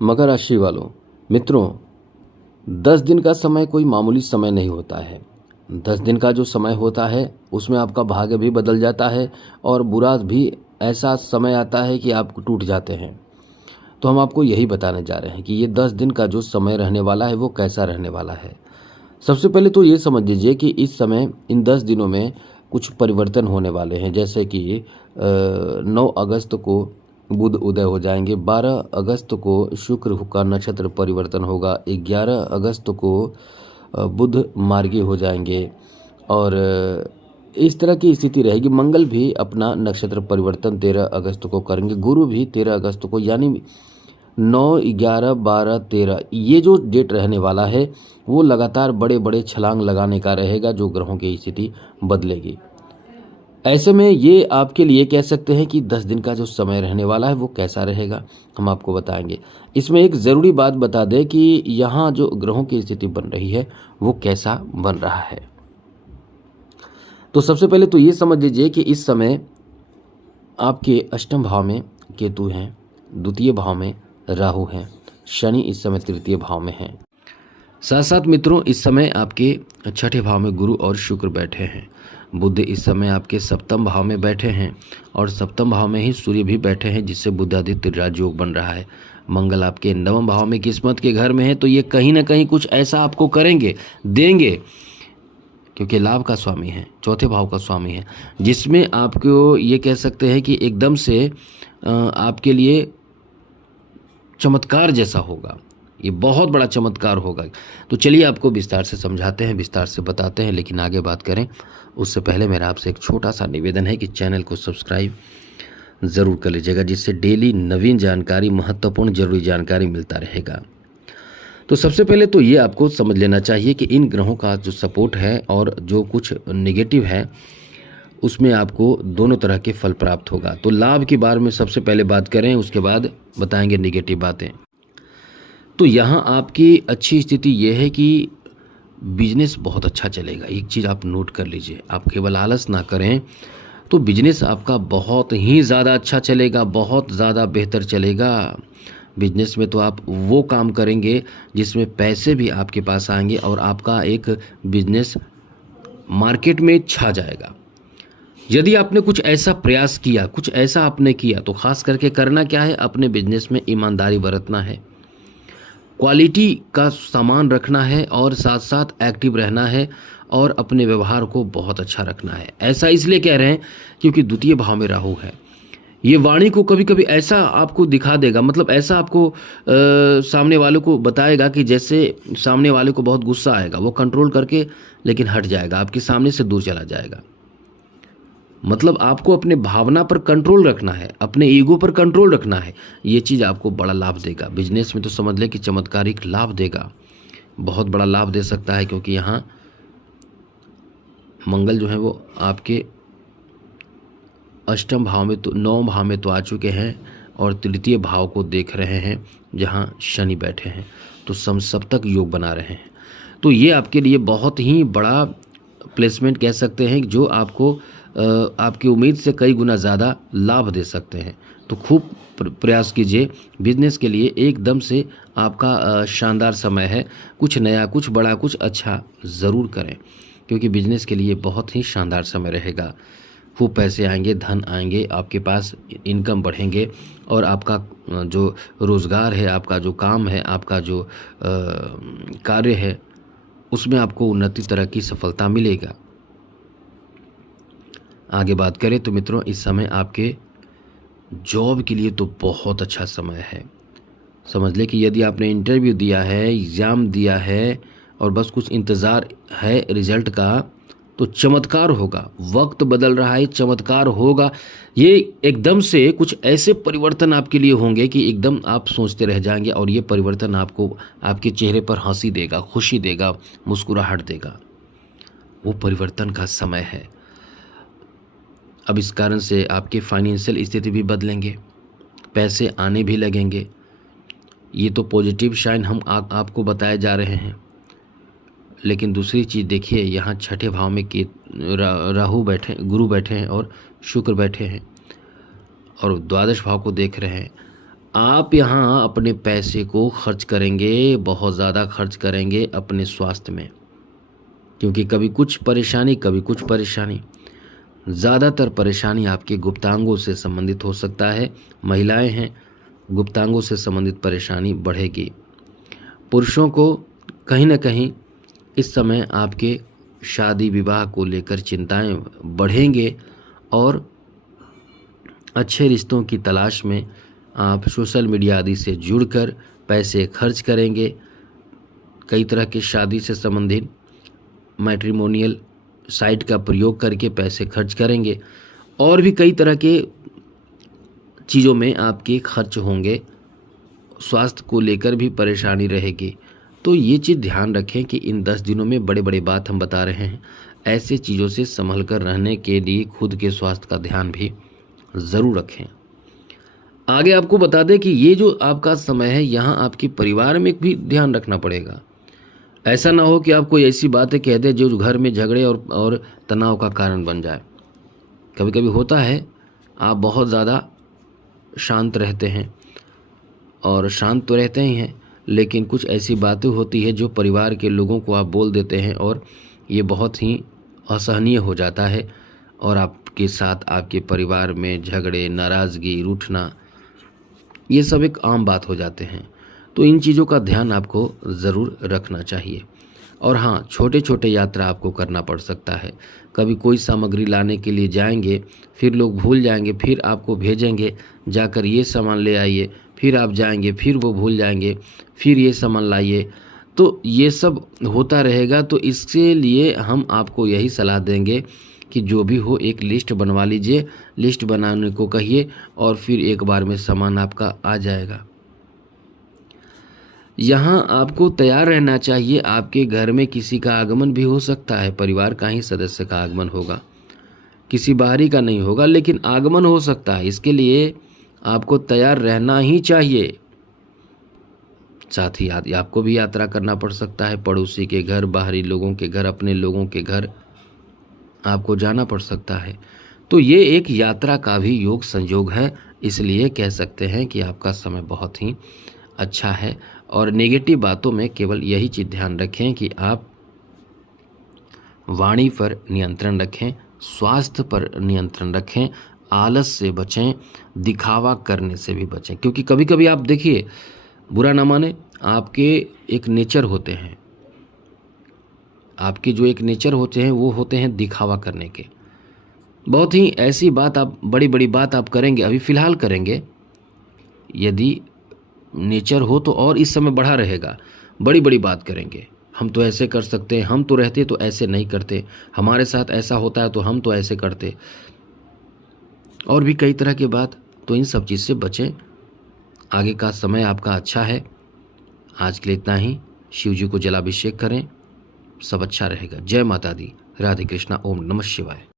मकर राशि वालों, मित्रों, 10 दिन का समय कोई मामूली समय नहीं होता है। 10 दिन का जो समय होता है उसमें आपका भाग्य भी बदल जाता है और बुरा भी ऐसा समय आता है कि आप टूट जाते हैं। तो हम आपको यही बताने जा रहे हैं कि ये 10 दिन का जो समय रहने वाला है वो कैसा रहने वाला है। सबसे पहले तो ये समझ लीजिए कि इस समय इन 10 दिनों में कुछ परिवर्तन होने वाले हैं। जैसे कि 9 अगस्त को बुध उदय हो जाएंगे, 12 अगस्त को शुक्र का नक्षत्र परिवर्तन होगा, 11 अगस्त को बुध मार्गी हो जाएंगे और इस तरह की स्थिति रहेगी। मंगल भी अपना नक्षत्र परिवर्तन 13 अगस्त को करेंगे, गुरु भी 13 अगस्त को, यानी 9, 11, 12, 13 ये जो डेट रहने वाला है वो लगातार बड़े बड़े छलांग लगाने का रहेगा, जो ग्रहों की स्थिति बदलेगी। ऐसे में ये आपके लिए कह सकते हैं कि 10 दिन का जो समय रहने वाला है वो कैसा रहेगा, हम आपको बताएंगे। इसमें एक ज़रूरी बात बता दें कि यहाँ जो ग्रहों की स्थिति बन रही है वो कैसा बन रहा है। तो सबसे पहले तो ये समझ लीजिए कि इस समय आपके अष्टम भाव में केतु हैं, द्वितीय भाव में राहु हैं, शनि इस समय तृतीय भाव में हैं। साथ साथ मित्रों, इस समय आपके छठे भाव में गुरु और शुक्र बैठे हैं। बुध इस समय आपके सप्तम भाव में बैठे हैं और सप्तम भाव में ही सूर्य भी बैठे हैं, जिससे बुधादित्य राजयोग बन रहा है। मंगल आपके नवम भाव में किस्मत के घर में है, तो ये कहीं ना कहीं कुछ ऐसा आपको करेंगे, देंगे, क्योंकि लाभ का स्वामी है, चौथे भाव का स्वामी है, जिसमें आपको ये कह सकते हैं कि एकदम से आपके लिए चमत्कार जैसा होगा। ये बहुत बड़ा चमत्कार होगा। तो चलिए आपको विस्तार से समझाते हैं, विस्तार से बताते हैं। लेकिन आगे बात करें उससे पहले मेरा आपसे एक छोटा सा निवेदन है कि चैनल को सब्सक्राइब ज़रूर कर लीजिएगा, जिससे डेली नवीन जानकारी, महत्वपूर्ण जरूरी जानकारी मिलता रहेगा। तो सबसे पहले तो ये आपको समझ लेना चाहिए कि इन ग्रहों का जो सपोर्ट है और जो कुछ नेगेटिव है उसमें आपको दोनों तरह के फल प्राप्त होगा। तो लाभ के बारे में सबसे पहले बात करें, उसके बाद बताएंगे नेगेटिव बातें। तो यहाँ आपकी अच्छी स्थिति ये है कि बिजनेस बहुत अच्छा चलेगा। एक चीज़ आप नोट कर लीजिए, आप केवल आलस ना करें तो बिजनेस आपका बहुत ही ज़्यादा अच्छा चलेगा, बहुत ज़्यादा बेहतर चलेगा। बिजनेस में तो आप वो काम करेंगे जिसमें पैसे भी आपके पास आएंगे और आपका एक बिजनेस मार्केट में छा जाएगा। यदि आपने कुछ ऐसा प्रयास किया, कुछ ऐसा आपने किया, तो खास करके करना क्या है, अपने बिजनेस में ईमानदारी बरतना है, क्वालिटी का सामान रखना है और साथ साथ एक्टिव रहना है और अपने व्यवहार को बहुत अच्छा रखना है। ऐसा इसलिए कह रहे हैं क्योंकि द्वितीय भाव में राहु है। ये वाणी को कभी कभी ऐसा आपको दिखा देगा, मतलब ऐसा आपको सामने वाले को बताएगा कि जैसे सामने वाले को बहुत गुस्सा आएगा, वो कंट्रोल करके लेकिन हट जाएगा, आपके सामने से दूर चला जाएगा। मतलब आपको अपने भावना पर कंट्रोल रखना है, अपने ईगो पर कंट्रोल रखना है। ये चीज़ आपको बड़ा लाभ देगा। बिजनेस में तो समझ ले कि चमत्कारिक लाभ देगा, बहुत बड़ा लाभ दे सकता है, क्योंकि यहाँ मंगल जो है वो आपके अष्टम भाव में, तो 9 भाव में तो आ चुके हैं और तृतीय भाव को देख रहे हैं जहाँ शनि बैठे हैं, तो सप्तक योग बना रहे हैं। तो ये आपके लिए बहुत ही बड़ा प्लेसमेंट कह सकते हैं, जो आपको आपकी उम्मीद से कई गुना ज़्यादा लाभ दे सकते हैं। तो खूब प्रयास कीजिए बिजनेस के लिए, एकदम से आपका शानदार समय है। कुछ नया, कुछ बड़ा, कुछ अच्छा ज़रूर करें, क्योंकि बिजनेस के लिए बहुत ही शानदार समय रहेगा। खूब पैसे आएंगे, धन आएंगे, आपके पास इनकम बढ़ेंगे और आपका जो रोज़गार है, आपका जो काम है, आपका जो कार्य है, उसमें आपको उन्नति तरह की सफलता मिलेगा। आगे बात करें तो मित्रों, इस समय आपके जॉब के लिए तो बहुत अच्छा समय है। समझ ले कि यदि आपने इंटरव्यू दिया है, एग्ज़ाम दिया है और बस कुछ इंतज़ार है रिजल्ट का, तो चमत्कार होगा। वक्त बदल रहा है, चमत्कार होगा। ये एकदम से कुछ ऐसे परिवर्तन आपके लिए होंगे कि एकदम आप सोचते रह जाएंगे और ये परिवर्तन आपको आपके चेहरे पर हंसी देगा, खुशी देगा, मुस्कुराहट देगा। वो परिवर्तन का समय है। अब इस कारण से आपके फाइनेंशियल स्थिति भी बदलेंगे, पैसे आने भी लगेंगे। ये तो पॉजिटिव साइन हम आपको बताए जा रहे हैं। लेकिन दूसरी चीज़ देखिए, यहाँ छठे भाव में राहु बैठे, गुरु बैठे हैं और शुक्र बैठे हैं और द्वादश भाव को देख रहे हैं। आप यहाँ अपने पैसे को खर्च करेंगे, बहुत ज़्यादा खर्च करेंगे अपने स्वास्थ्य में, क्योंकि कभी कुछ परेशानी कभी कुछ परेशानी। ज़्यादातर परेशानी आपके गुप्तांगों से संबंधित हो सकता है। महिलाएं हैं, गुप्तांगों से संबंधित परेशानी बढ़ेगी। पुरुषों को कहीं ना कहीं इस समय आपके शादी विवाह को लेकर चिंताएं बढ़ेंगे और अच्छे रिश्तों की तलाश में आप सोशल मीडिया आदि से जुड़कर पैसे खर्च करेंगे। कई तरह के शादी से संबंधित मैट्रिमोनियल साइट का प्रयोग करके पैसे खर्च करेंगे और भी कई तरह के चीज़ों में आपके खर्च होंगे। स्वास्थ्य को लेकर भी परेशानी रहेगी। तो ये चीज़ ध्यान रखें कि इन 10 दिनों में बड़े बड़े बात हम बता रहे हैं, ऐसे चीज़ों से संभल कर रहने के लिए खुद के स्वास्थ्य का ध्यान भी ज़रूर रखें। आगे आपको बता दें कि ये जो आपका समय है, यहाँ आपके परिवार में भी ध्यान रखना पड़ेगा। ऐसा ना हो कि आप कोई ऐसी बातें कह दें जो घर में झगड़े और तनाव का कारण बन जाए। कभी कभी होता है आप बहुत ज़्यादा शांत रहते हैं, और शांत तो रहते ही हैं, लेकिन कुछ ऐसी बातें होती है जो परिवार के लोगों को आप बोल देते हैं और ये बहुत ही असहनीय हो जाता है और आपके साथ आपके परिवार में झगड़े, नाराज़गी, रूठना, ये सब एक आम बात हो जाते हैं। तो इन चीज़ों का ध्यान आपको ज़रूर रखना चाहिए। और हाँ, छोटे छोटे यात्रा आपको करना पड़ सकता है। कभी कोई सामग्री लाने के लिए जाएंगे, फिर लोग भूल जाएंगे, फिर आपको भेजेंगे जाकर ये सामान ले आइए, फिर आप जाएंगे, फिर वो भूल जाएंगे, फिर ये सामान लाइए। तो ये सब होता रहेगा। तो इसके लिए हम आपको यही सलाह देंगे कि जो भी हो एक लिस्ट बनवा लीजिए, लिस्ट बनाने को कहिए और फिर एक बार में सामान आपका आ जाएगा। यहाँ आपको तैयार रहना चाहिए। आपके घर में किसी का आगमन भी हो सकता है, परिवार का ही सदस्य का आगमन होगा, किसी बाहरी का नहीं होगा, लेकिन आगमन हो सकता है। इसके लिए आपको तैयार रहना ही चाहिए। साथ ही आपको भी यात्रा करना पड़ सकता है, पड़ोसी के घर, बाहरी लोगों के घर, अपने लोगों के घर आपको जाना पड़ सकता है। तो ये एक यात्रा का भी योग संयोग है। इसलिए कह सकते हैं कि आपका समय बहुत ही अच्छा है। और नेगेटिव बातों में केवल यही चीज़ ध्यान रखें कि आप वाणी पर नियंत्रण रखें, स्वास्थ्य पर नियंत्रण रखें, आलस से बचें, दिखावा करने से भी बचें। क्योंकि कभी कभी आप देखिए, बुरा ना माने, आपके एक नेचर होते हैं, आपके जो एक नेचर होते हैं वो होते हैं दिखावा करने के। बहुत ही ऐसी बात आप, बड़ी बड़ी बात आप करेंगे, अभी फ़िलहाल करेंगे। यदि नेचर हो तो और इस समय बढ़ा रहेगा, बड़ी बड़ी बात करेंगे, हम तो ऐसे कर सकते हैं, हम तो रहते तो ऐसे नहीं करते, हमारे साथ ऐसा होता है तो हम तो ऐसे करते, और भी कई तरह की बात। तो इन सब चीज़ से बचें। आगे का समय आपका अच्छा है। आज के लिए इतना ही। शिव जी को जलाभिषेक करें, सब अच्छा रहेगा। जय माता दी। राधे कृष्णा। ओम नमः शिवाय।